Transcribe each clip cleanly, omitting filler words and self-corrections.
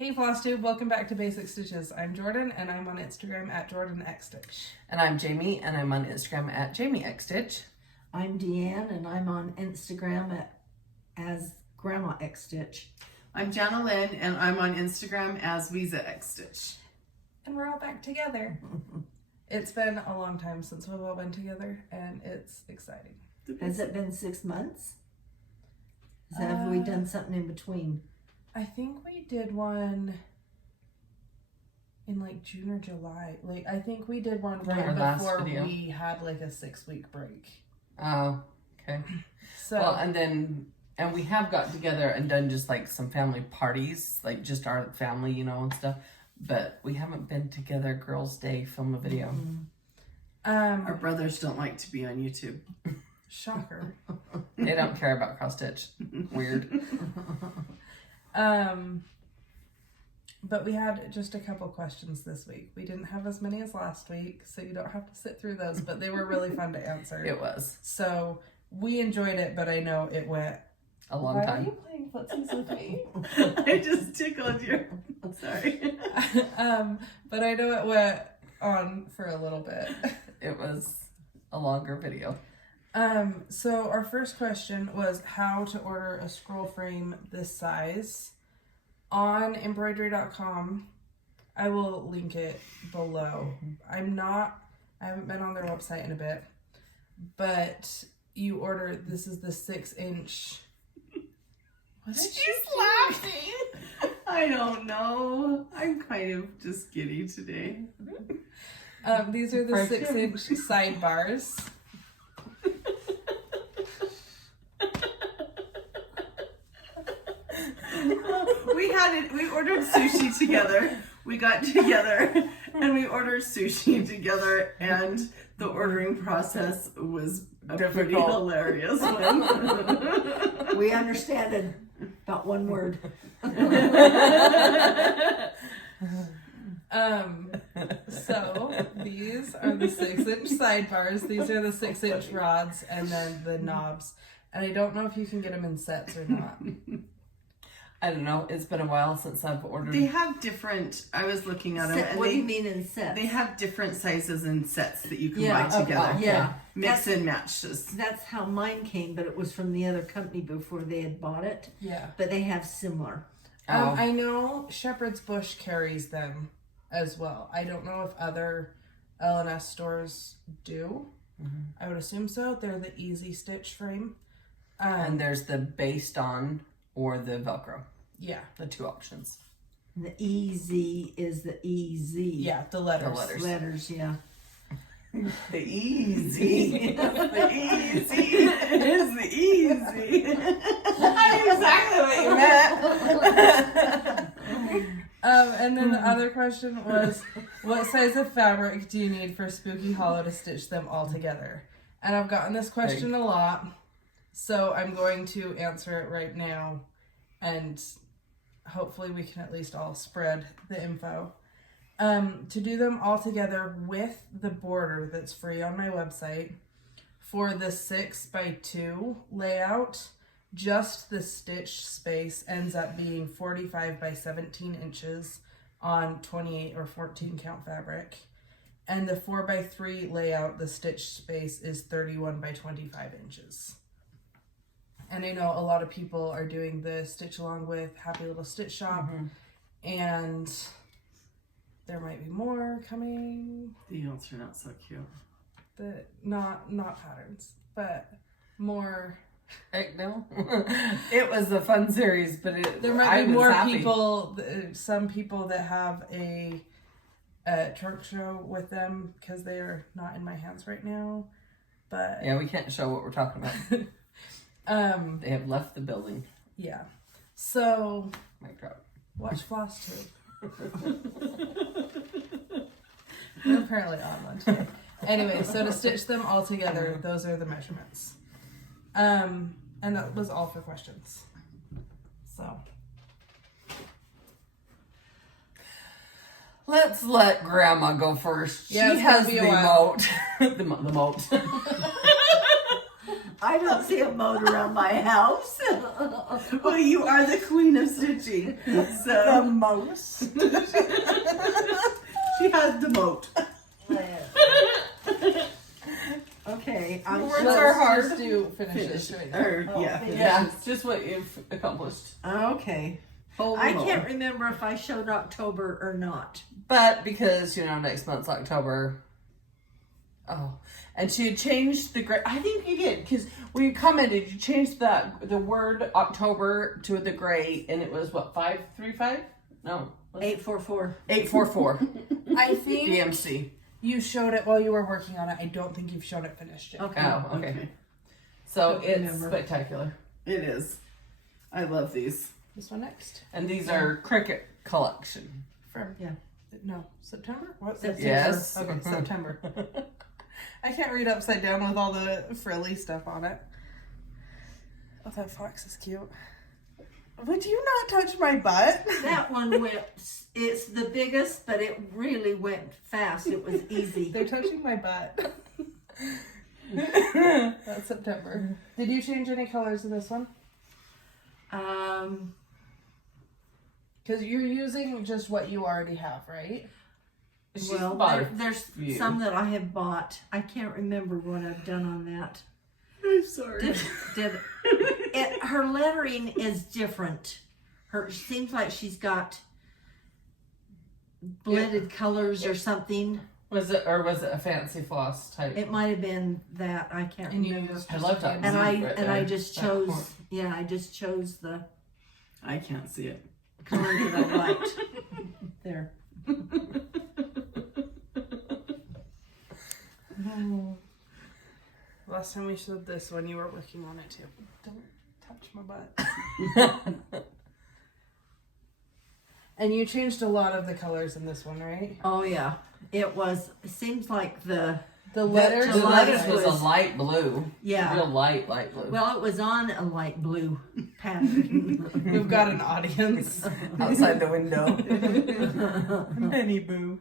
Hey Flosstube, welcome back to Basic Stitches. I'm Jorden and I'm on Instagram at JordanXStitch. And I'm Jami and I'm on Instagram at JamiXStitch. I'm DeAnn and I'm on Instagram as Grandma X Stitch. I'm Janalyn and I'm on Instagram as Visa X Stitch. And we're all back together. It's been a long time since we've all been together and it's exciting. Has it been 6 months? Have we done something in between? I think we did one in like June or July. Like I think we did one right before we had like a 6-week break. Oh, okay. So well, and we have got together and done just like some family parties, like just our family, you know, and stuff. But we haven't been together Girls' Day, film a video. Mm-hmm. Our brothers don't like to be on YouTube. Shocker. They don't care about cross stitch. Weird. But we had just a couple questions this week. We didn't have as many as last week, so you don't have to sit through those, but they were really fun to answer. It was. So we enjoyed it, but I know it went a long time. Why are you playing footsies with me? I just tickled you. Sorry. But I know it went on for a little bit. It was a longer video. So our first question was how to order a scroll frame this size. On embroidery.com, I will link it below. I haven't been on their website in a bit, but you order, this is the 6-inch. What is She's laughing. I don't know. I'm kind of just giddy today. These are the 6-inch sidebars. We ordered sushi together. We got together and we ordered sushi together, and the ordering process was a pretty hilarious one. We understand it. About one word. So these are the 6-inch sidebars. These are the 6-inch rods, and then the knobs. And I don't know if you can get them in sets or not. I don't know. It's been a while since I've ordered. They have different. I was looking at them. And what do you mean in sets? They have different sizes and sets that you can buy together. Okay. Yeah, mix and match. That's how mine came, but it was from the other company before they had bought it. Yeah, but they have similar. I know Shepherd's Bush carries them as well. I don't know if other L&S stores do. Mm-hmm. I would assume so. They're the Easy Stitch frame. And there's the based on or the Velcro. Yeah. The two options. The easy is the easy. Yeah, the letters. Letters, yeah. The easy. The easy is the easy. That's exactly what you meant. And then the other question was, what size of fabric do you need for Spooky Hollow to stitch them all together? And I've gotten this question a lot, so I'm going to answer it right now, and hopefully we can at least all spread the info. To do them all together with the border that's free on my website, for the 6x2 layout, just the stitch space ends up being 45 by 17 inches on 28 or 14 count fabric. And the 4x3 layout, the stitch space is 31 by 25 inches. And I know a lot of people are doing the Stitch Along with Happy Little Stitch Shop, and there might be more coming. The ants are not so cute. Not patterns, but more. Heck no. It was a fun series, but there might be more people. Some people that have a trunk show with them because they are not in my hands right now. But yeah, we can't show what we're talking about. They have left the building. Yeah. So mic drop. Watch Flosstube. We're apparently on one today. Anyway, so to stitch them all together, those are the measurements. And that was all for questions. So let's let Grandma go first. Yeah, she has the moat. the moat. I don't see a moat around my house. Well, you are the queen of stitching. So most. she has the moat. Okay, Words are hard. Just do finishes right now. Or, Oh, yeah. finish. Yeah, it's just what you've accomplished. Okay. Hold I on. can't remember if I showed October or not. But because, next month's October. Oh. And she had changed the gray. I think you did, because when you commented, you changed the word October to the gray, and it was what, 535? No. 844. 844. I think DMC. you showed it while you were working on it. I don't think you've shown it finished yet. Okay. Oh, okay. So Don't it's remember. spectacular. It is. I love these. This one next. And these are Cricut collection. From Yeah. No, September? What? September. Yes. Okay, September. I can't read upside down with all the frilly stuff on it. Oh, that fox is cute. Would you not touch my butt? That one went, it's the biggest, but it really went fast. It was easy. They're touching my butt. That's September. Did you change any colors in this one? Because you're using just what you already have, right? She's Well, bought a there's few. some that I have bought. I can't remember what I've done on that. I'm sorry. Her lettering is different. Seems like she's got blended colors or something. Was it a fancy floss type? It might have been that. I can't And you remember. used I love that. And zip I right and there. I just That chose. corner. Yeah, I just chose the I can't see it. color that I liked. There. Last time we showed this one, you were working on it too. Don't touch my butt. And you changed a lot of the colors in this one, right? Oh yeah, it seems like the letters. The letters letters was a light blue. yeah. Real light blue. Well, it was on a light blue pattern. We've got an audience. Outside the window. Penny boo.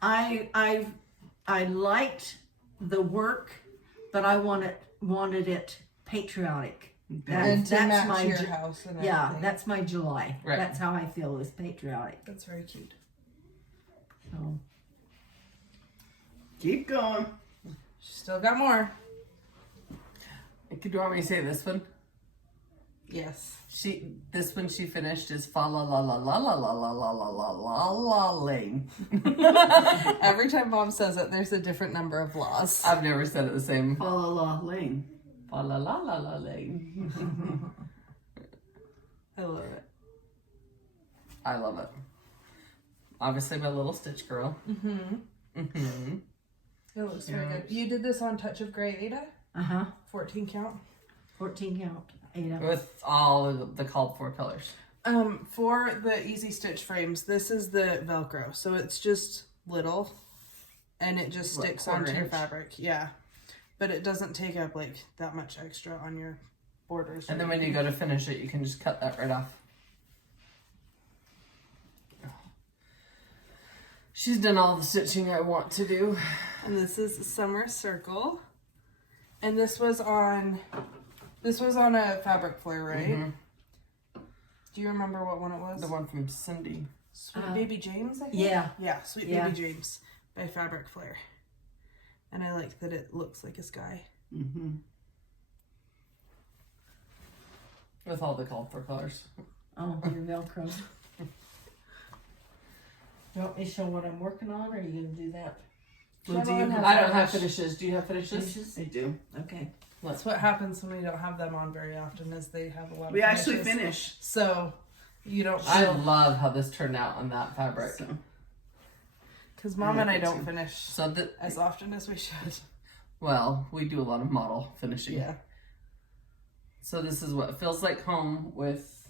I liked the work, but I wanted it patriotic. And to match my your Ju- house and yeah, everything. that's my July. Right. That's how I feel is patriotic. That's very cute. So Keep going. Still got more. Do you want me to say this one? Yes. This one she finished is fa la la la la la la la la la la la la lane. Every time Mom says it, there's a different number of laws. I've never said it the same. Fa la la lane. Fa la la la la lane. I love it. I love it. Obviously, my little Stitch girl. It looks very good. You did this on Touch of Grey, Ada? 14 count. 14 count, 8 of them. With all of the called for colors. For the Easy Stitch frames, this is the Velcro. So it's just little and it just What, sticks quarter onto your inch? fabric. Yeah. But it doesn't take up like that much extra on your borders. And then when you go to finish it, you can just cut that right off. She's done all the stitching I want to do. And this is Summer Circle. And this was on a fabric flare, right? Mhm. Do you remember what one it was? The one from Cindy. Sweet Baby James, I think? Yeah. Yeah, Sweet Yeah. Baby James by Fabric Flare. And I like that it looks like a sky. Mm-hmm. With all the called for colors. Oh, your Velcro. You want me to show what I'm working on, or are you going to do that? Well, do Janalyn you has I don't have finished. finishes. Do you have finishes? Finishes? I do. Okay. That's what happens when we don't have them on very often, is they have a lot of We actually finishes. finish. So you don't I feel, love how this turned out on that fabric. So, because Mom and I like it don't too. finish So that, as often as we should. well, we do a lot of model finishing. Yeah. So this is what feels like home with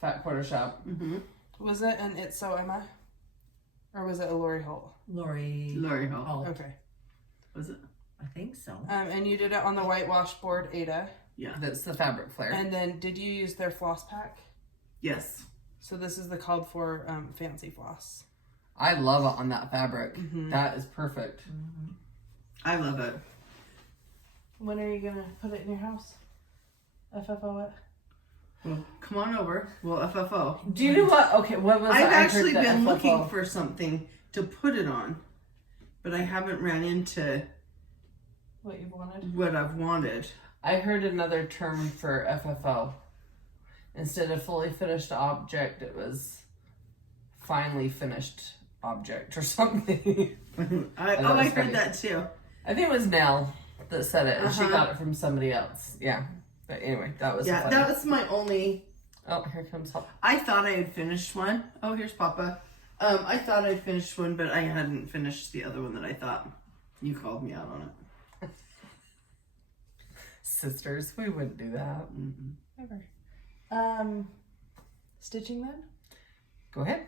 Fat Quarter Shop. mm-hmm. Was it an It's So Emma? Or was it a Lori Holt? Lori. Lori Hall. Oh, Okay. Was it? I think so. And you did it on the whitewash board, Ada. Yeah. That's the fabric flare. And then did you use their floss pack? Yes. So this is the called for fancy floss. I love it on that fabric. Mhm. That is perfect. I love it. When are you gonna put it in your house? FFO it? Well, come on over. Well, FFO. Do you know what? Okay, what was I've I heard actually the been FFO. looking for something to put it on, but I haven't ran into What you wanted? what I've wanted. I heard another term for FFO. Instead of fully finished object, it was finally finished object or something. I was heard funny. that too. I think it was Nell that said it, and she Uh-huh. got it from somebody else. Yeah. But anyway, that was Yeah, funny. that was my only. Oh, here comes Hop. I thought I had finished one. Oh, here's Papa. I thought I'd finished one, but I hadn't finished the other one that I thought. You called me out on it. Sisters, we wouldn't do that. Mm-mm. Never. Stitching then? Go ahead.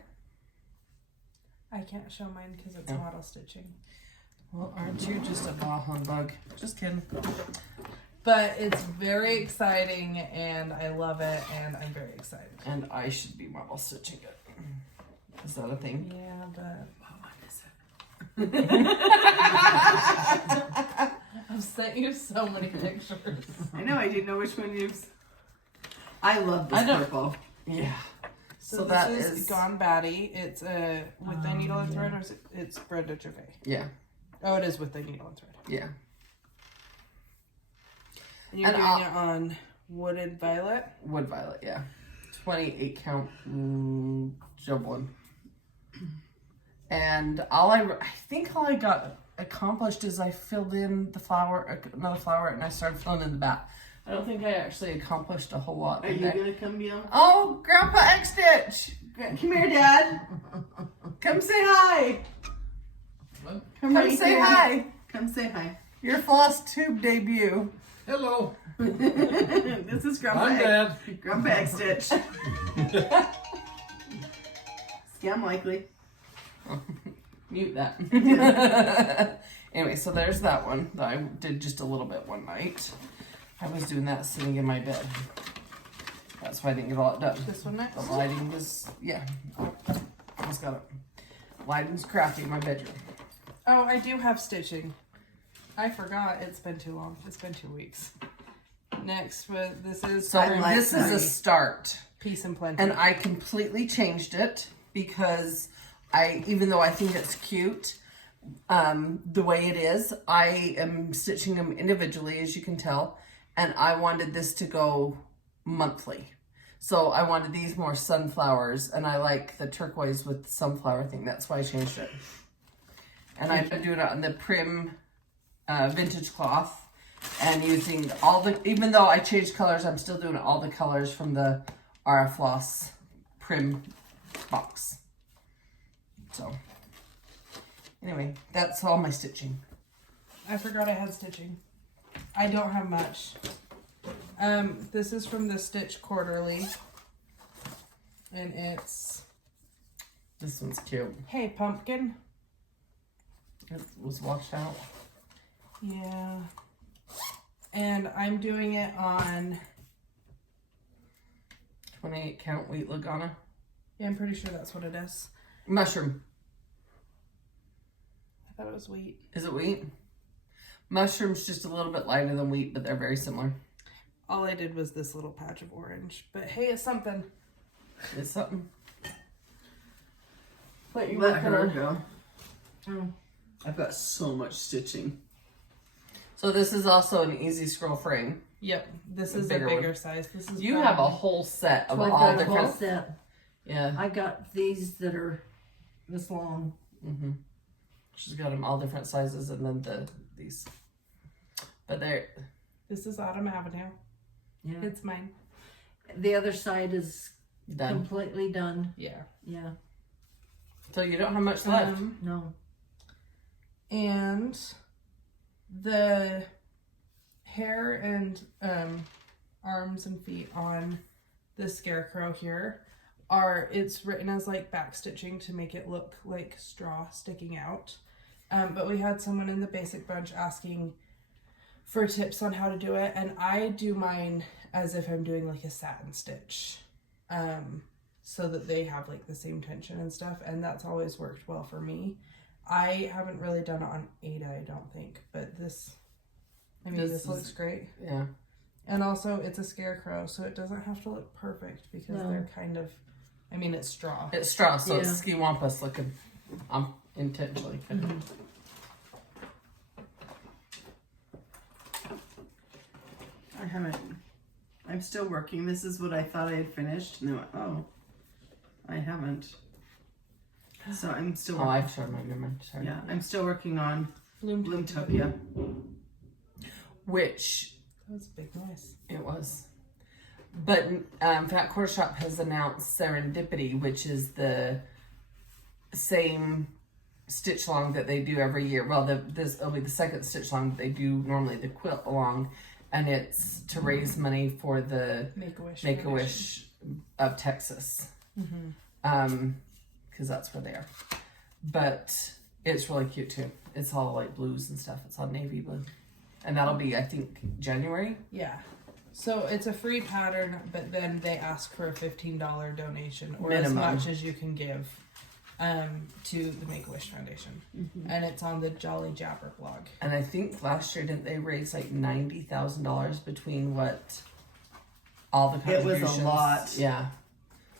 I can't show mine because it's No. model stitching. Well, aren't you just a bah humbug? Just kidding. But it's very exciting and I love it and I'm very excited. And I should be model stitching it. Is that a thing? Yeah, but What is it? I've sent you so many pictures. I know, I didn't know which one you. I love this I know. purple. Yeah. So, So this that is is Gone Batty. It's with the needle and thread, or is it's Brenda Gervais? Yeah. Oh, it is with the needle and thread. Yeah. And you're And doing I'll- it on Wooded Violet. Wood violet, yeah. 28 count Jorden. And I think all I got accomplished is I filled in the flower, another flower, and I started filling in the back. I don't think I actually accomplished a whole lot. Are in you there. gonna come down? Oh, Grandpa X-Stitch! Come here, Dad. Come say hi. Come right say here. hi. Come say hi. Your Flosstube debut. Hello, This is Grandpa I'm Dad. Grandpa X-Stitch. Scam likely. Mute that. Anyway, so there's that one that I did just a little bit one night. I was doing that sitting in my bed. That's why I didn't get all that done. This one next. The lighting was, yeah. Almost got it. Lighting's crappy in my bedroom. Oh, I do have stitching. I forgot. It's been too long. It's been 2 weeks. Next, but this is So Prim this is a start. Peace and Plenty. And I completely changed it because even though I think it's cute, the way it is, I am stitching them individually, as you can tell, and I wanted this to go monthly. So I wanted these more sunflowers, and I like the turquoise with the sunflower thing. That's why I changed it. And I've been doing it on the Prim vintage cloth, and using all the, even though I changed colors, I'm still doing all the colors from the RF Floss Prim box. So, anyway, that's all my stitching. I forgot I had stitching. I don't have much. This is from the Stitch Quarterly. And it's, This one's cute. hey, pumpkin. It was washed out. Yeah. And I'm doing it on, 28 count wheat Lagana. yeah, I'm pretty sure that's what it is. Mushroom. I thought it was wheat. Is it wheat? Mushroom's just a little bit lighter than wheat, but they're very similar. All I did was this little patch of orange. But hey, it's something. It's something. But you Let working her on. go. I've got so much stitching. So this is also an easy scroll frame. Yep, this A is bigger a bigger one. size. This is You have a whole set of So I've all got a whole different. set. Yeah. I got these that are this long. Mm-hmm. She's got them all different sizes, and then these. But they're This is Autumn Avenue. Yeah. It's mine. The other side is done. completely done. Yeah. Yeah. So you don't have much left. No. And the hair and arms and feet on the scarecrow here it's written as like back stitching to make it look like straw sticking out. But we had someone in the basic bunch asking for tips on how to do it, and I do mine as if I'm doing like a satin stitch, so that they have like the same tension and stuff, and that's always worked well for me. I haven't really done it on Ada, I don't think, but this I mean, this looks great. Yeah. And also, it's a scarecrow, so it doesn't have to look perfect because they're kind of, I mean, it's straw. It's straw, so it's ski-wampus looking. I'm intentionally cutting. I haven't. I'm still working. This is what I thought I had finished. And I went, oh, I haven't. So I'm still Oh, I've shown mine. Never mind. Sorry. Yeah, I'm still working on Bloomtopia. Which That was a big noise. it was. But Fat Quarter Shop has announced Serendipity, which is the same stitch along that they do every year. Well, this will be the second stitch along that they do normally, the quilt along, and it's to raise money for the Make-A-Wish of Texas. Because that's where they are. But it's really cute too. It's all like blues and stuff. It's all navy blue. And that'll be, I think, January. Yeah. So it's a free pattern, but then they ask for a $15 donation or Minimum. as much as you can give to the Make-A-Wish Foundation. And it's on the Jolly Jabber blog. And I think last year, didn't they raise like $90,000 between what all the It contributions? was a lot. Yeah.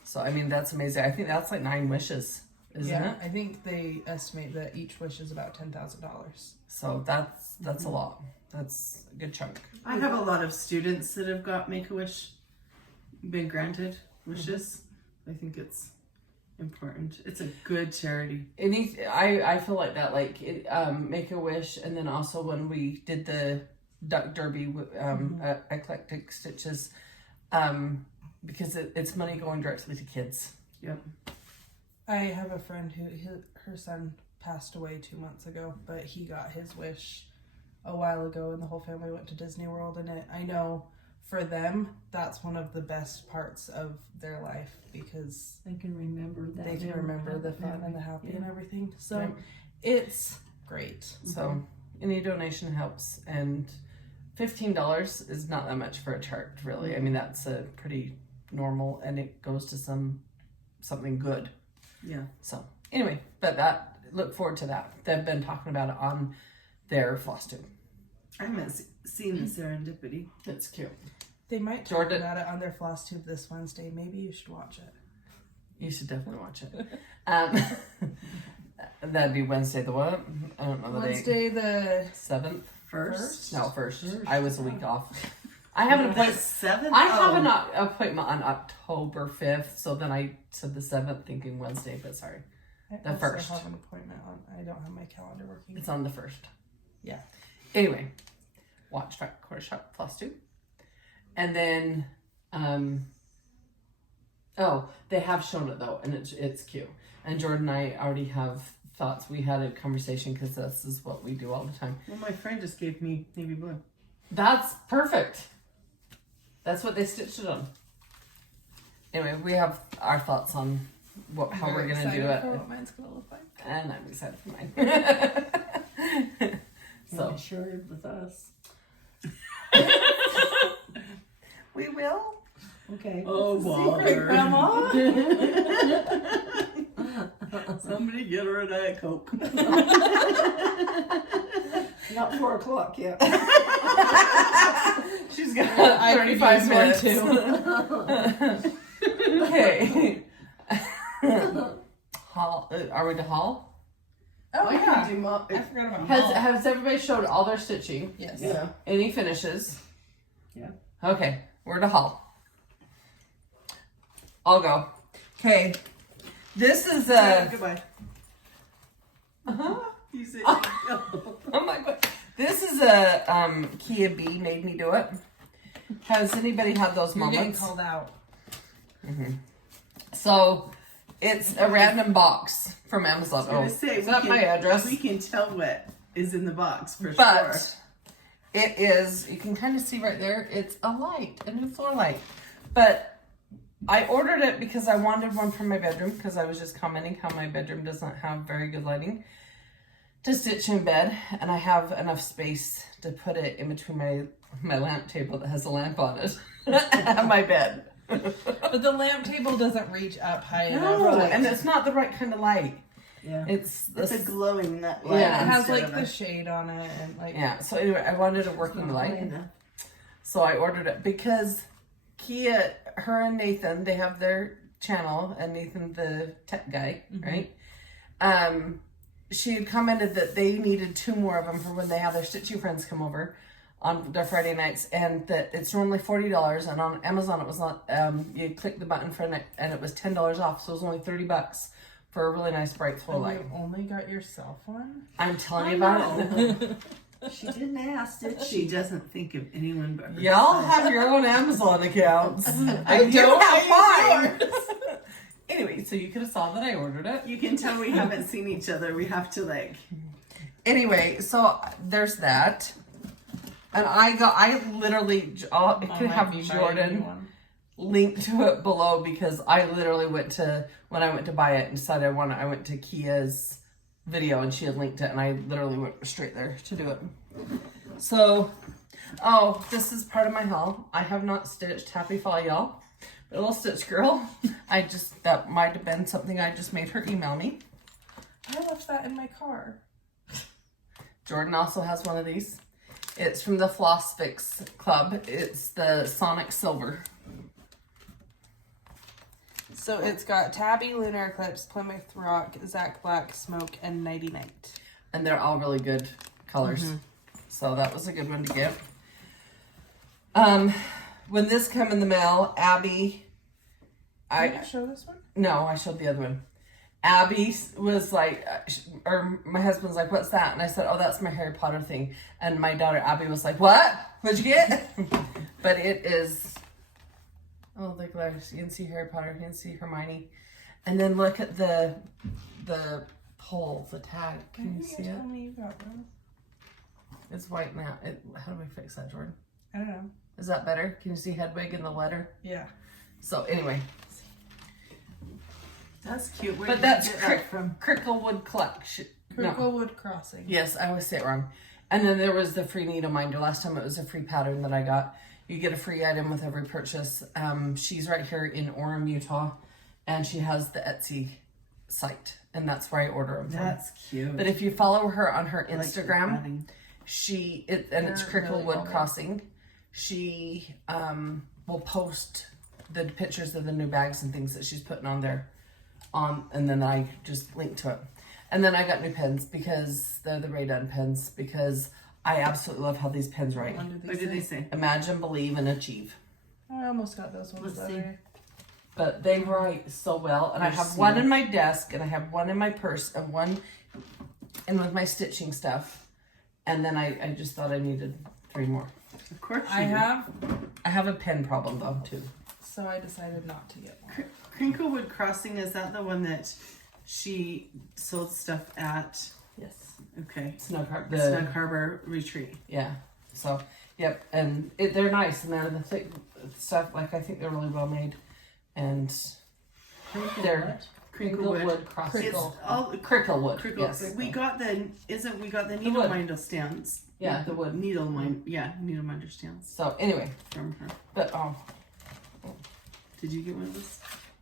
So, I mean, that's amazing. I think that's like 9 wishes, isn't it? I think they estimate that each wish is about $10,000. So that's a lot. That's a good chunk. I have a lot of students that have got Make-A-Wish, been granted wishes. I think it's important. It's a good charity. I feel like that, like Make-A-Wish, and then also when we did the Duck Derby eclectic stitches, because it's money going directly to kids. Yep. I have a friend who her son passed away 2 months ago, but he got his wish a while ago, and the whole family went to Disney World. And I know for them, that's one of the best parts of their life because They can remember that. they can remember the fun and the happy and everything. So Right. it's great. So any donation helps, and $15 is not that much for a chart, really. I mean, that's a pretty normal, and it goes to something good. Yeah. So anyway, but look forward to that. They've been talking about it on their Flosstube. I haven't seen the Serendipity. It's cute. They might talk Jorden. about it on their Flosstube this Wednesday. Maybe you should watch it. You should definitely watch it. That'd be Wednesday the what? I don't know the Wednesday the date. 7th? First? No, first. I was a week off. I have an The appointment. 7th? I have an appointment on October 5th, so then I said the 7th, thinking Wednesday, but sorry. I The also first. have an appointment on. I don't have my calendar working. It's on the 1st. Yeah. Anyway, watch Fat Quarter Shop Flosstube. And then, they have shown it though, and it's cute. And Jordan and I already have thoughts. We had a conversation because this is what we do all the time. Well, my friend just gave me navy blue. That's perfect. That's what they stitched it on. Anyway, we have our thoughts on how we're gonna do it, What mine's gonna look like. and I'm excited for mine. So share it with us. We will? Okay. Oh, Secret, Grandma. Somebody get her a Diet Coke. Not 4 o'clock yet. She's got I 35 minutes. Too. Okay. Haul. Are we to haul? Oh I yeah. can do I forgot about Has everybody showed all their stitching? Yes. Yeah. Any finishes? Yeah. Okay, we're to haul. I'll go. Okay. This is Goodbye. Uh-huh. You say Oh my god. This is a Kia B made me do it. Has anybody had those You're getting moments? called out. So it's a random box from Amazon. I was gonna say, is that my address? We can tell what is in the box for But sure. it is, you can kind of see right there, it's a light, a new floor light. But I ordered it because I wanted one for my bedroom, because I was just commenting how my bedroom doesn't have very good lighting to stitch in bed, and I have enough space to put it in between my lamp table that has a lamp on it and my bed. But the lamp table doesn't reach up high enough. No, to, and it's not the right kind of light. Yeah. It's It's a glowing nut Yeah. light. It has instead like of the a- shade on it and like. yeah. So anyway, I wanted a working light, so I ordered it because Kia, her and Nathan, they have their channel, and Nathan the tech guy, right? She had commented that they needed 2 more of them for when they have their Stitchy friends come over on their Friday nights, and that it's normally $40, and on Amazon it was not. You click the button for it, and it was $10 off, so it was only $30 for a really nice bright flow And light. you only got yourself one? I'm telling you about it. She didn't ask, did She she? doesn't think of anyone but herself. Y'all have your own Amazon accounts. I don't have mine. Anyway, so you could have saw that I ordered it. You can tell we haven't seen each other. We have to like. Anyway, so there's that. And I literally, I could have Jorden link to it below because I literally when I went to buy it and decided I went to Kia's video and she had linked it and I literally went straight there to do it. So, this is part of my haul. I have not stitched. Happy fall, y'all. But a little stitch girl. That might have been something I just made her email me. I left that in my car. Jorden also has one of these. It's from the Floss Fix Club. It's the Sonic Silver. So it's got Tabby, Lunar Eclipse, Plymouth Rock, Zach Black, Smoke, and Nighty Night. And they're all really good colors. So that was a good one to get. When this came in the mail, Abby... Did you show this one? No, I showed the other one. Abby was like, or my husband's like, what's that? And I said, oh, that's my Harry Potter thing. And my daughter Abby was like, what? What'd you get? But it is, oh, look there. You can see Harry Potter, you can see Hermione. And then look at the pole, the tag. Can you see it? Tell me you got one. It's white now. How do we fix that, Jorden? I don't know. Is that better? Can you see Hedwig in the letter? Yeah. So anyway. That's cute. Where But did that's you get that from? Cricklewood Collection. No. Cricklewood Crossing. Yes, I always say it wrong. And then there was the free needle minder. Last time it was a free pattern that I got. You get a free item with every purchase. She's right here in Orem, Utah, and she has the Etsy site, and that's where I order them from. That's cute. But if you follow her on her I like Instagram, adding. it's They're Cricklewood really well Crossing. She will post the pictures of the new bags and things that she's putting on there. And then I just link to it. And then I got new pens because they're the Ray Dunn pens because I absolutely love how these pens write. What did they say? Imagine, believe, and achieve. Oh, I almost got those ones. Let's see. But they write so well. And I They're have one sealed. in my desk and I have one in my purse and one in with my stitching stuff. And then I just thought I needed 3 more. Of course I you did. I have a pen problem though too. So I decided not to get one. Crinklewood Crossing, is that the one that she sold stuff at? Yes. Okay. Snug Snug Harbor Retreat. Yeah. So, yep. And they're nice. And they're the thick stuff. Like, I think they're really well made. And they're Crinklewood Crossing. It's all Cricklewood. Crickle. Yes. We got the needle wood. minder stands. Yeah, the wood. Needle minder stands So, anyway. from her. But, Did you get one of those?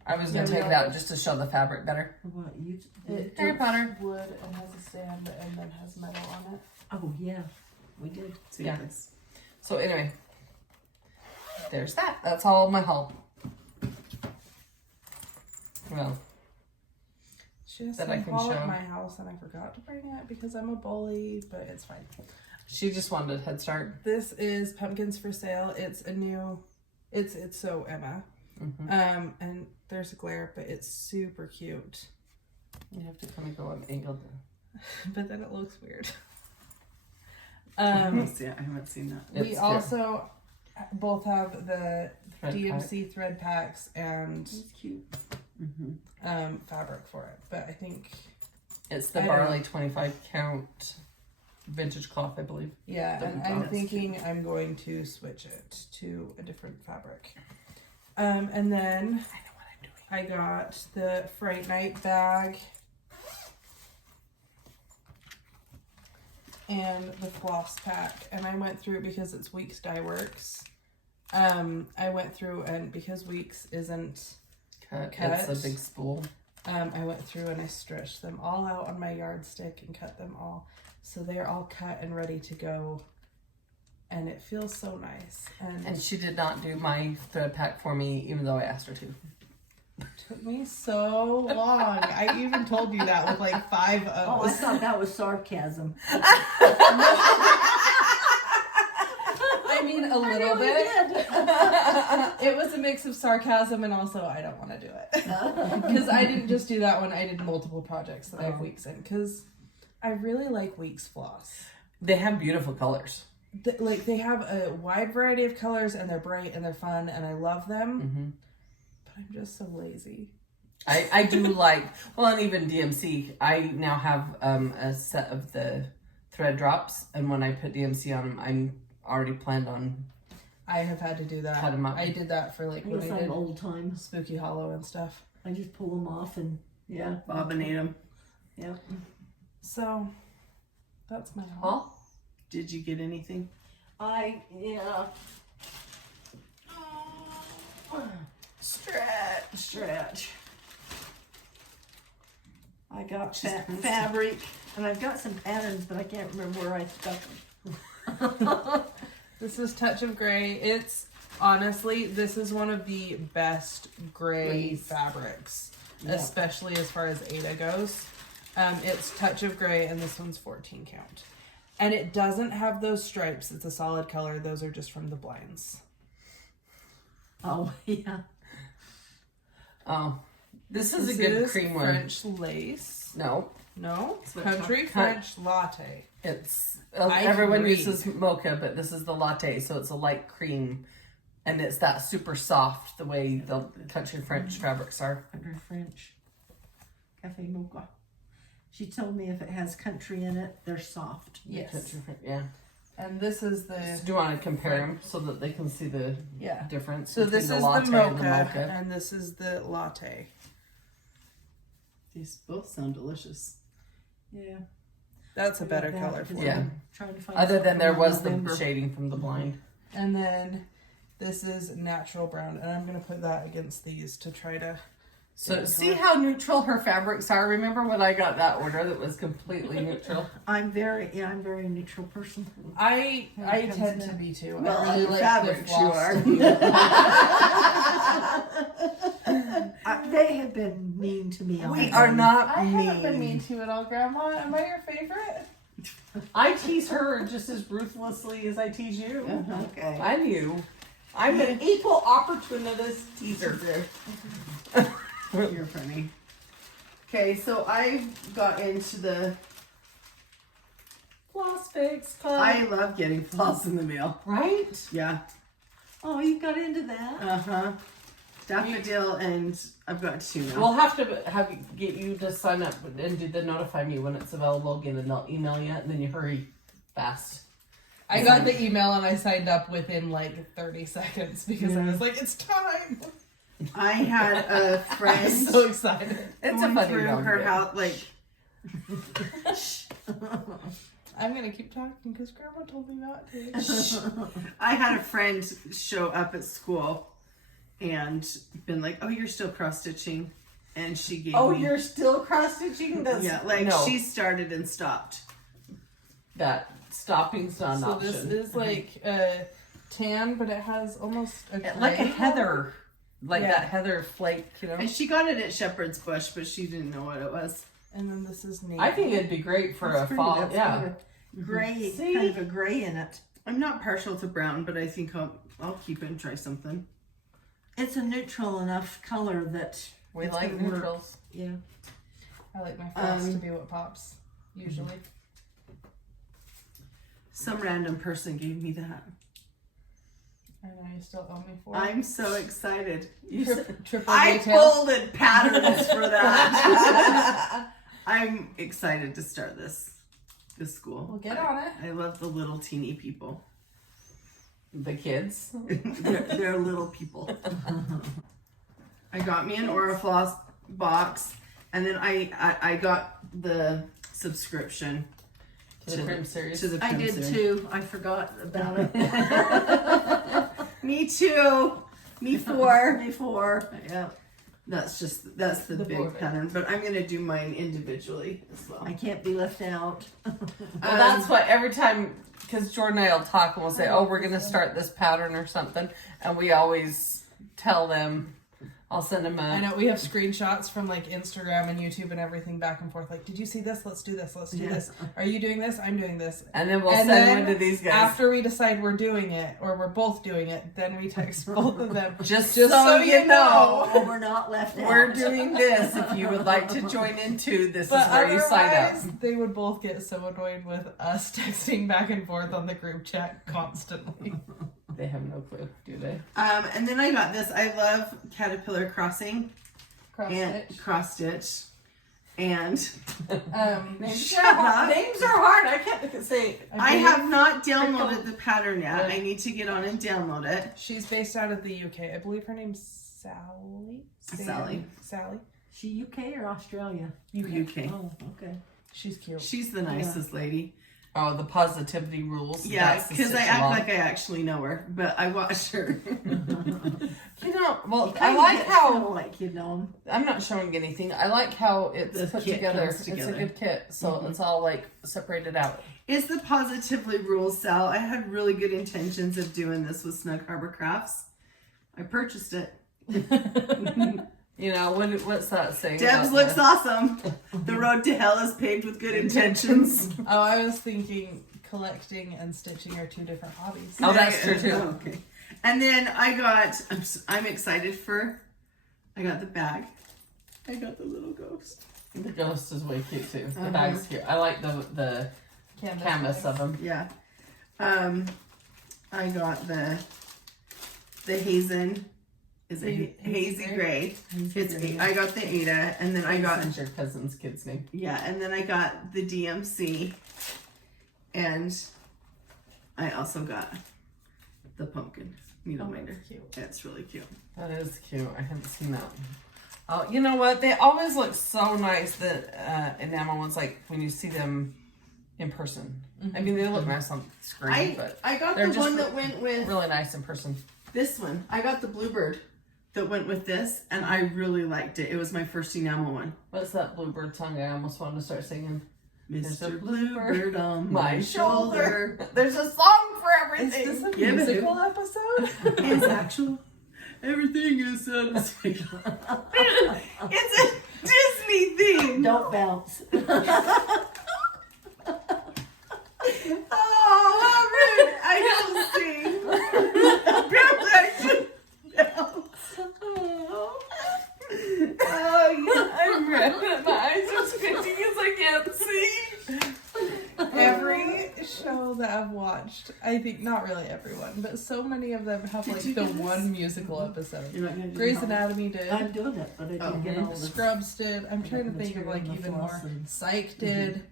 I was going to Yeah, take we it all out just to show the fabric better. What, you? Harry Potter. Wood and has a stand and then has metal on it. Oh, yeah, we did. Same Yeah. place. So, anyway. There's that. That's all my haul. Well, She has That some I can haul show. at my house and I forgot to bring it because I'm a bully, but it's fine. she just wanted a head start. This is Pumpkins for Sale. It's a new, it's so Emma. Mm-hmm. And there's a glare, but it's super cute. You have to kind of go angled. But then it looks weird. I haven't seen that. It's We cute. also both have the Thread DMC thread packs and It's cute. fabric for it. But I think, It's the I don't Barley 25 count vintage cloth, I believe. yeah, That and we I'm got. thinking I'm going to switch it to a different fabric. And then I know what I'm doing. I got the Fright Night bag and the floss pack, and I went through because it's Weeks Dye Works. I went through and because Weeks isn't Cut. Cut. It's a big spool. I went through and I stretched them all out on my yardstick and cut them all. So they're all cut and ready to go. And it feels so nice. And she did not do my thread pack for me, even though I asked her to. It took me so long. I even told you that with like 5 O's. Oh, I thought that was sarcasm. I mean, a little bit. It was a mix of sarcasm and also I don't want to do it. Because I didn't just do that one. I did multiple projects that I have weeks in. Because I really like Weeks floss. They have beautiful colors. They have a wide variety of colors and they're bright and they're fun and I love them. Mm-hmm. But I'm just so lazy. I do like, well, and even DMC. I now have a set of the thread drops, and when I put DMC on them, I'm already planned on. I have had to do that. Cut 'em up. I did that for like I when guess I I'm did old time. Spooky Hollow and stuff. I just pull them off and yeah. Bobinate them. Yeah. So that's my haul. Well, Did you get anything? Yeah. Stretch. I got fabric, and I've got some patterns, but I can't remember where I stuck them. This is Touch of Gray. It's honestly, this is one of the best gray fabrics, especially as far as Ada goes. It's Touch of Gray, and this one's 14 count. And it doesn't have those stripes. It's a solid color. Those are just from the blinds. Oh, yeah. oh, this is a good cream one. French lace. No, No? what Country French latte. it's I everyone can read. uses mocha, but this is the latte, so it's a light cream, and it's that super soft the way the country French fabrics are. Country French. Cafe Mocha. She told me if it has country in it, they're soft. Yes. Country French, yeah. And this is So the, do you want to compare them so that they can see the yeah. difference? So this between is latte the and mocha, and this is the latte. These both sound delicious. Yeah. That's a better I got color that for because Yeah. I'm trying to find Other than something there in was November. the shading from the blind. And then this is natural brown, and I'm gonna put that against these to try to. So see how neutral her fabrics are? Remember when I got that order that was completely neutral? I'm very neutral person. I comes tend to- to be too. Well, I really on like fabrics the you floss. They have been mean to me. We already. are not I mean. haven't been mean to it all, Grandma. Am I your favorite? I tease her just as ruthlessly as I tease you. Okay. I'm you. I'm an equal opportunist teaser. You're funny. Okay, so I got into the. Floss fix club. I love getting floss in the mail. Right? Yeah. Oh, you got into that? Uh-huh. Daffodil, and I've got 2 now. We'll have to get you to sign up and do the notify me when it's available again, and they'll email you, and then you hurry fast. I got the email and I signed up within like 30 seconds because I was like, it's time. I had a I'm friend so excited. It's going a funny through dog her bit. house, like, I'm gonna keep talking because Grandma told me not to. I had a friend show up at school and been like, oh, you're still cross-stitching. And she gave Oh, me... you're still cross-stitching? That's, Yeah, like no, she started and stopped. that stopping's not an So option. this is like tan, but it has almost a like a gray. heather. Like Yeah. that heather flake, you know? And she got it at Shepherd's Bush, but she didn't know what it was. And then this is navy. I think it'd be great for That's a pretty. fall. That's Yeah. got a gray, See? kind of a gray in it. I'm not partial to brown, but I think I'll keep it and try something. It's a neutral enough color that We it's like gonna work. neutrals. Yeah. I like my floss to be what pops, usually. Some random person gave me that. I know you still owe me for it. I'm so excited. Triple I detail. folded patterns for that. I'm excited to start this school. Well, get on it. I love the little teeny people. The kids. They're little people. I got me an Orifloss box, and then I got the subscription To the Prim series. to the I Prim did series. too. I forgot about it. Me too. Me four. Before. Yeah. That's the big border. pattern. But I'm gonna do mine individually as well. I can't be left out. Well, that's what every time, because Jordan and I will talk and we'll say, oh, we're going to start this pattern or something. And we always tell them, I'll send them I a. know we have screenshots from like Instagram and YouTube and everything back and forth. Like, did you see this? Let's do this. Let's do this. Are you doing this? I'm doing this. And then we'll And send then one to these guys. After we decide we're doing it or we're both doing it, then we text both of them. Just so so you you know. Oh, we're not left out. We're doing this. If you would like to join into, this But is where you sign up. otherwise, they would both get so annoyed with us texting back and forth on the group chat constantly. They have no clue, do they? And then I got this. I love Caterpillar Crossing and cross stitch. And Names shut are up. hard. Names are hard. I can't say. I have not downloaded the pattern yet. I need to get on and download it. She's based out of the UK. I believe her name's Sally. Sally. She UK or Australia? UK. Oh, okay. She's cute. She's the nicest lady. Oh, the positivity rules. Yeah, That's the because I stitch act along. like I actually know her, but I watch her. You know, well, You I kinda like get how. kinda like you know 'em. I'm not showing anything. I like how it's The put kit together. comes It's together. a good kit, so it's all like separated out. It's the Positively Rules, Sal. I had really good intentions of doing this with Snug Harbor Crafts. I purchased it. You know, what's that saying? Debs about looks the- awesome. The road to hell is paved with good intentions. Oh, I was thinking collecting and stitching are two different hobbies. Oh, that's true too. Oh, okay. And then I'm excited for, I got the bag. I got the little ghost. The ghost is way cute too. The Uh-huh. bag's cute. I like the canvas of them. Yeah. I got the Hazen. Is it Hazy Gray? I got the Ada, and then I got That's your cousin's kid's name. and then I got the DMC, and I also got the pumpkin needle minder. That's cute. That's really cute. That is cute. I haven't seen that. Oh, you know what? They always look so nice. The enamel ones, like when you see them in person. I mean, they look nice on screen, but I got they're the just one that went with really nice in person. this one. I got the bluebird that went with this, and I really liked it. It was my first enamel one. What's that bluebird song? I almost wanted to start singing. There's a Mr. Bluebird on My my shoulder. There's a song for Is everything. this a Yeah, but musical episode? It's actual. Everything is satisfied. It's a Disney theme. Don't bounce. Oh, how rude! I don't sing. Apparently, I should bounce. Oh, I'm red. My eyes are squinting because I can't see. Every show that I've watched, I think not really everyone, but so many of them have like you the get this? one musical episode. You're not gonna do Grey's all- Anatomy did. I'm doing it, but I didn't get all the Scrubs did. I'm trying to think of like even more. Psych did.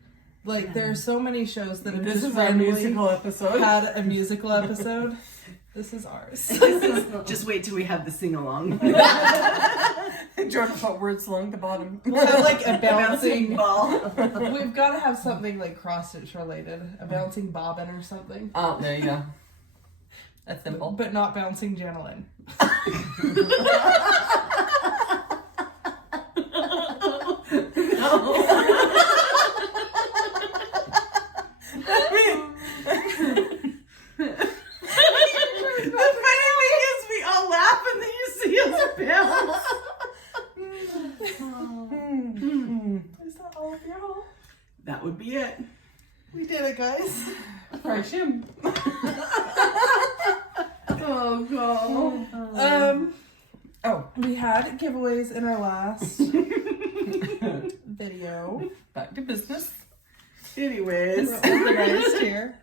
Like there are so many shows that have This just is our randomly musical episode. had a musical episode. This is ours. just wait till we have the sing along. Jordan put words along the bottom. We'll have like a Bouncing bouncing. ball. We've got to have something like cross stitch related, a bouncing bobbin or something, Oh, there you go. A thimble. but not bouncing Janalyn. The funny thing is, we all laugh and then you see us bounce. Is that all of your haul? That would be it. We did it, guys. Fresh him. Oh god. We had giveaways in our last video. Back to business. Anyways. We're organized here.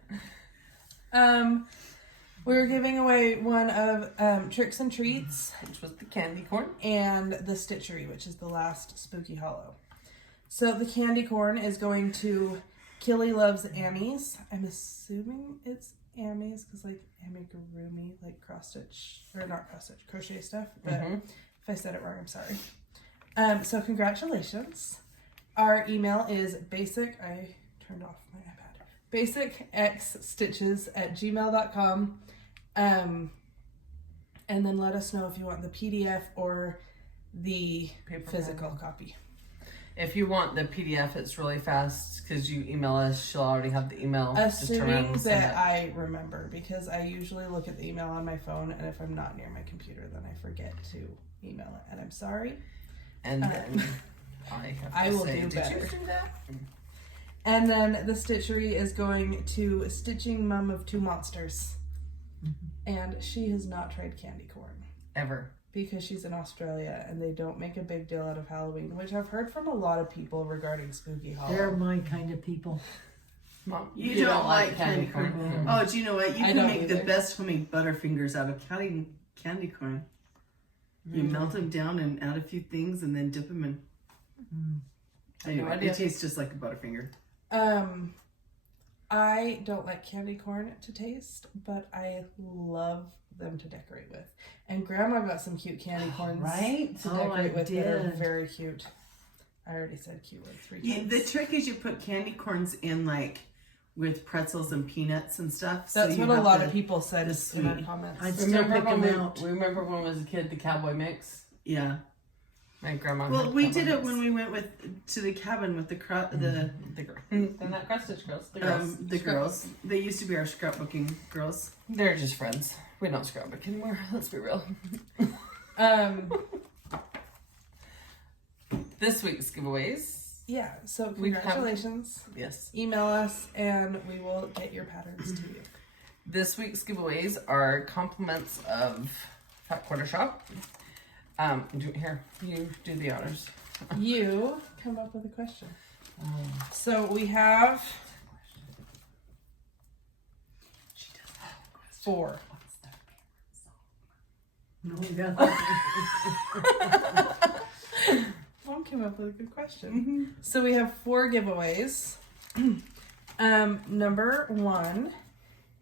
We were giving away one of Tricks and Treats Which was the candy corn. and the Stitchery, which is the last Spooky Hollow. So the candy corn is going to killylovesamis. I'm assuming it's Amis because like amigurumi, like cross stitch or not cross stitch, crochet stuff. But if I said it wrong, I'm sorry. So congratulations. Our email is basic. I turned off my iPad. basicxstitches@gmail.com. And then let us know if you want the PDF or the Paper physical copy. If you want the PDF, it's really fast because you email us. She'll already have the email. Just turn around Assuming and send that it. I remember, because I usually look at the email on my phone, and if I'm not near my computer, then I forget to email it, and I'm sorry. And then I will say, do did better. you do that? And then the stitchery is going to Stitching Mum of Two Monsters. And she has not tried candy corn. Ever. Because she's in Australia and they don't make a big deal out of Halloween, which I've heard from a lot of people regarding Spooky Hollow. They're my kind of people. Mom, You don't like candy corn. corn. Oh, do you know what? You I can don't make the either. best homemade Butterfingers out of candy corn. You melt them down and add a few things and then dip them in. Anyway, idea. it tastes just like a Butterfinger. I don't like candy corn to taste, but I love them to decorate with. And Grandma got some cute candy corns Right? to Oh, decorate I with that are did. very cute. I already said cute like 3 times. The trick is you put candy corns in like with pretzels and peanuts and stuff. That's so you what a have lot the- of people said the in our sweet. comments. I'd still pick them out. Remember when I was a kid, the cowboy mix? Yeah. My grandma. Well, had we cowboy did it mix. when we went to the cabin with the They're not cross stitch girls. The girls. the girls. They used to be our scrapbooking girls. They're just friends. We don't scrapbook anymore. Let's be real. This week's giveaways. Yeah, so We have- congratulations. Yes. Email us and we will get your patterns to you. This week's giveaways are compliments of Fat Quarter Shop. Here, you do the honors. You come up with a question. So we have 4. No, yeah. Mom came up with a good question. So we have 4 giveaways. Number 1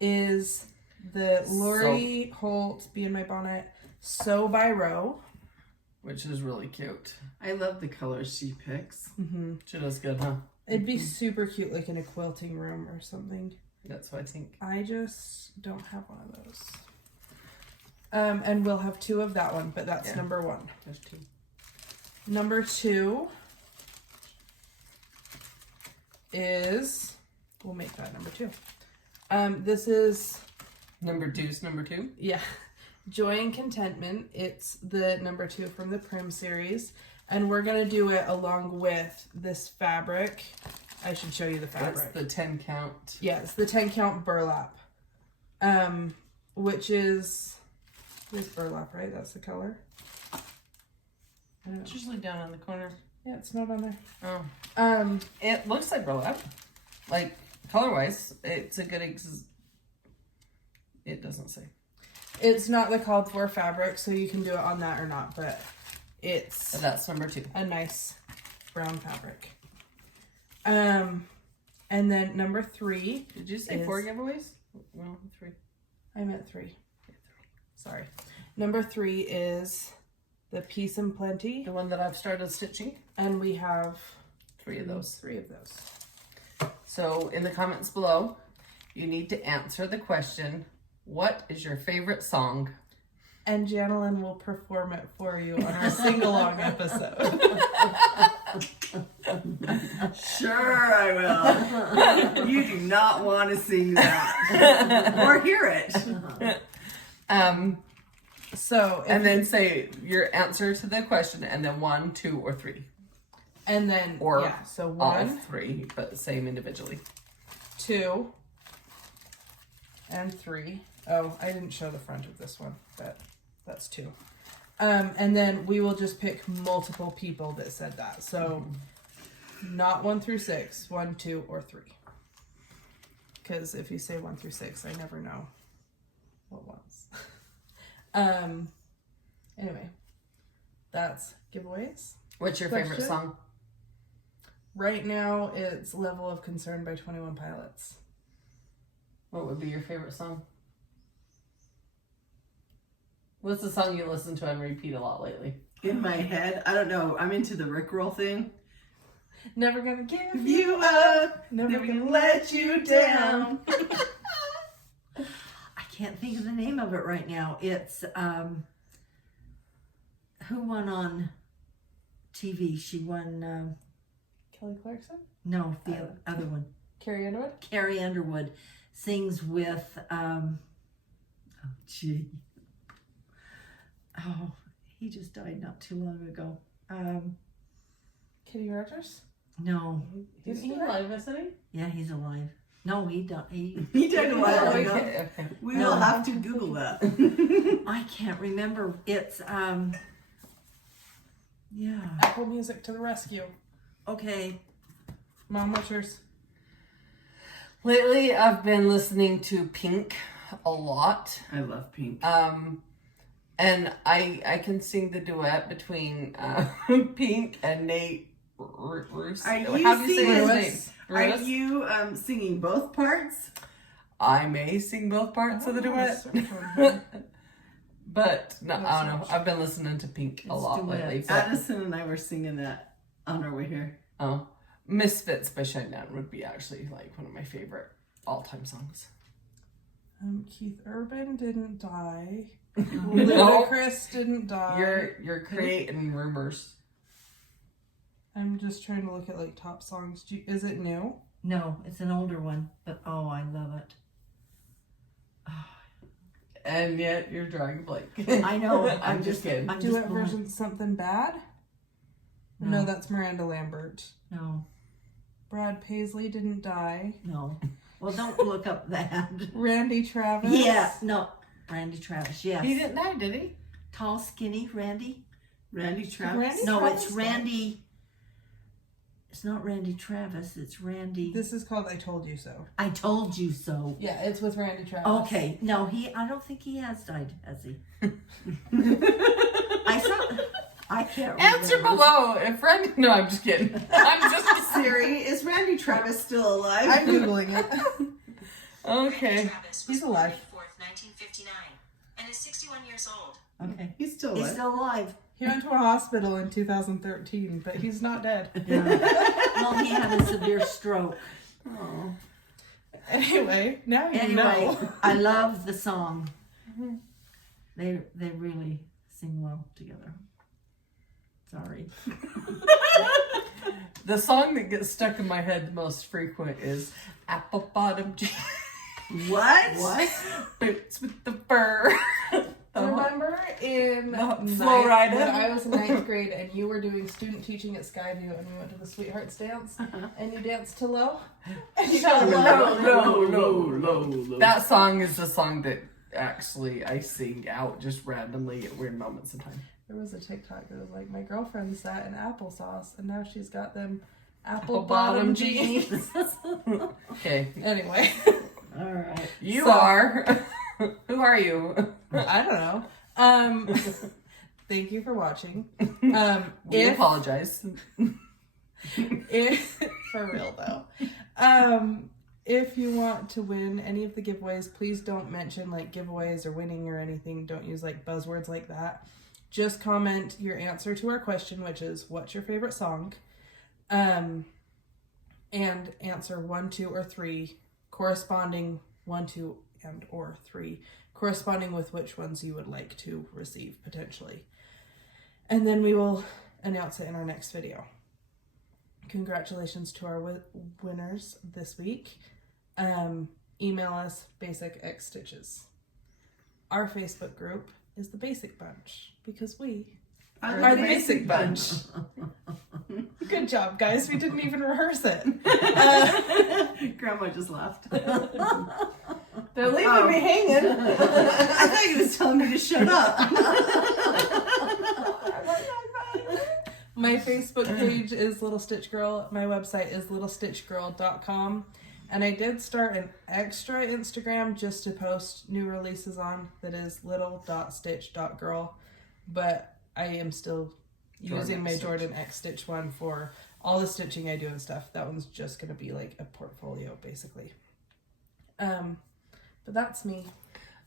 is the Lori Holt Be in My Bonnet Sew by Row. Which is really cute. I love the colors she picks. She does good, huh? It'd be super cute, like in a quilting room or something. That's what I think. I just don't have one of those. And we'll have 2 of that one, but that's Yeah. number 1. There's 2. Number 2 is, we'll make that number 2. This is, Number 2's number 2. yeah, Joy and Contentment. It's the number 2 from the Prim series. And we're going to do it along with this fabric. I should show you the That's fabric. the 10 count. Yeah, it's the 10 count burlap. Which is, here's burlap, right? That's the color. I don't know. It's usually down on the corner. Yeah, it's not on there. Oh. It looks like burlap. Like, color-wise, it's a good it doesn't say. It's not the called for fabric, so you can do it on that or not, but it's But that's number 2. a nice brown fabric. And then number 3, Did you say is- 4 giveaways? Well, 3. I meant 3. Sorry. Number 3 is the Peace and Plenty, The one that I've started stitching. and we have 3 of those. 3 of those. So in the comments below, you need to answer the question, what is your favorite song? And Janalyn will perform it for you on our sing-along episode. Sure, I will. You do not want to sing that or hear it. So, if And then say your answer to the question and then 1, 2, or 3. and then, Or yeah, so All 1, 3, but same individually. 2, and 3. Oh, I didn't show the front of this one, but that's 2. And then we will just pick multiple people that said that. So not 1 through 6, 1, 2, or 3. Because if you say 1 through 6, I never know what ones. Anyway, that's giveaways. What's your favorite Question? song? Right now, it's Level of Concern by 21 Pilots. What would be your favorite song? What's the song you listen to and repeat a lot lately? In my head, I don't know. I'm into the Rickroll thing. Never gonna give Give you up, Never never gonna gonna let you down. I can't think of the name of it right now. It's who won on TV. She won, Kelly Clarkson? no, the other one. Carrie Underwood? Carrie Underwood sings with, oh, gee. Oh, he just died not too long ago. Kenny Rogers? No. He's still alive, isn't he? Yeah, he's alive. No, he died. He died a while ago. Okay. We No. will have to Google that. I can't remember. It's, yeah. Apple Music to the rescue. Okay. Mom, what's yours? Lately, I've been listening to Pink a lot. I love Pink. And I can sing the duet between Pink and Nate Roos. Are How you do you say his singing- name? Are Ruis? you singing both parts? I may sing both parts of the duet. But no, I don't know. I've been listening to Pink a It's lot duet. lately. But, Addison and I were singing that on our way here. oh, Misfits by Shinedown would be actually like one of my favorite all-time songs. Keith Urban didn't die. No. Ludacris didn't die. You're creating rumors. I'm just trying to look at like top songs. Is it new? No, it's an older one, but oh, I love it. And yet you're drawing a blank. I know. I'm just kidding. I'm Duet just version Something Bad? No. No, that's Miranda Lambert. No, Brad Paisley didn't die. no. Well, don't look up that. Randy Travis. Yeah, no. Randy Travis, yes. He didn't die, did he? Tall, skinny Randy? Randy Travis. Randy? No, Travis it's died. Randy. It's not Randy Travis, it's Randy. This is called I Told You So. I Told You So. Yeah, it's with Randy Travis. Okay, no, I don't think he has died, has he? I can't remember. Answer below if Randy. No, I'm just kidding. I'm just Siri, is Randy Travis still alive? I'm Googling it. okay. He's alive. 4th, 1959, and is 61 years old. Okay. He's still He's alive. still alive. He went to a hospital in 2013, but he's not dead. Yeah. Well, he had a severe stroke. Oh. Anyway, now you Anyway, know. I love the song. They really sing well together. Sorry. The song that gets stuck in my head the most frequent is Apple Bottom Jeans, What? Boots with the fur. Remember in Flow Rida? when I was in 9th grade and you were doing student teaching at Skyview and we went to the Sweethearts dance and you danced to Low? And you got Low. That song is the song that actually I sing out just randomly at weird moments in time. There was a TikTok that was like, my girlfriend sat in applesauce and now she's got them apple bottom jeans. Okay. Anyway, All right. You So- are. Who are you? I don't know. Thank you for watching. We apologize. If for real though, if you want to win any of the giveaways, please don't mention like giveaways or winning or anything. Don't use like buzzwords like that. Just comment your answer to our question, which is what's your favorite song, and answer 1, 2, or 3 corresponding 1, 2, and or 3 corresponding with which ones you would like to receive potentially, and then we will announce it in our next video. Congratulations to our winners this week. Email us basicxstitches. Our Facebook group is the Basic Bunch because we are the Basic Bunch. Good job, guys. We didn't even rehearse it. Grandma just laughed. They're leaving me hanging. I thought he was telling me to shut up. My Facebook page is Little Stitch Girl. My website is littlestitchgirl.com. And I did start an extra Instagram just to post new releases on that is little.stitch.girl. But I am still using my Jorden X Stitch one for all the stitching I do and stuff. That one's just going to be like a portfolio basically. But that's me.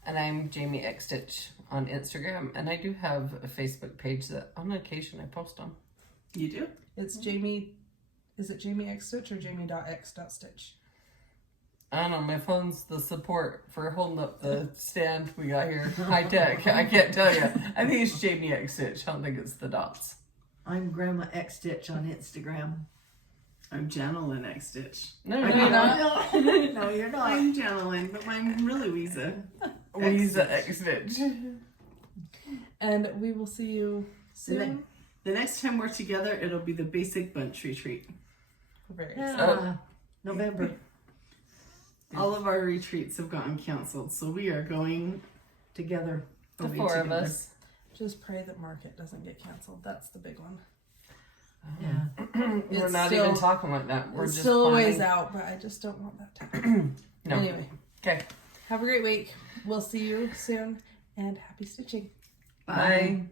And I'm Jami X Stitch on Instagram, and I do have a Facebook page that on occasion I post on. You do? It's Jami. Is it Jami X Stitch or Jami.x.stitch? I don't know, my phone's the support for holding up the stand we got here. High tech. I can't tell you. I think it's Jami X Stitch. I don't think it's the dots. I'm Grandma X Stitch on Instagram. I'm Janalyn X Stitch. No, I you're mean, not. No, you're not. I'm Janalyn, but I'm really Weeza. Weeza X-Stitch. And we will see you soon. The next time we're together, it'll be the basic bunch retreat. Very Yeah. excited. November. All of our retreats have gotten canceled, so we are going Together. The away four of together. us. Just pray that Market doesn't get canceled. That's the big one. Yeah. We're It's not still- even talking like that. We're It's just still a ways planning. out, but I just don't want that to happen. No. Anyway, Okay. have a great week. We'll see you soon, and happy stitching. Bye.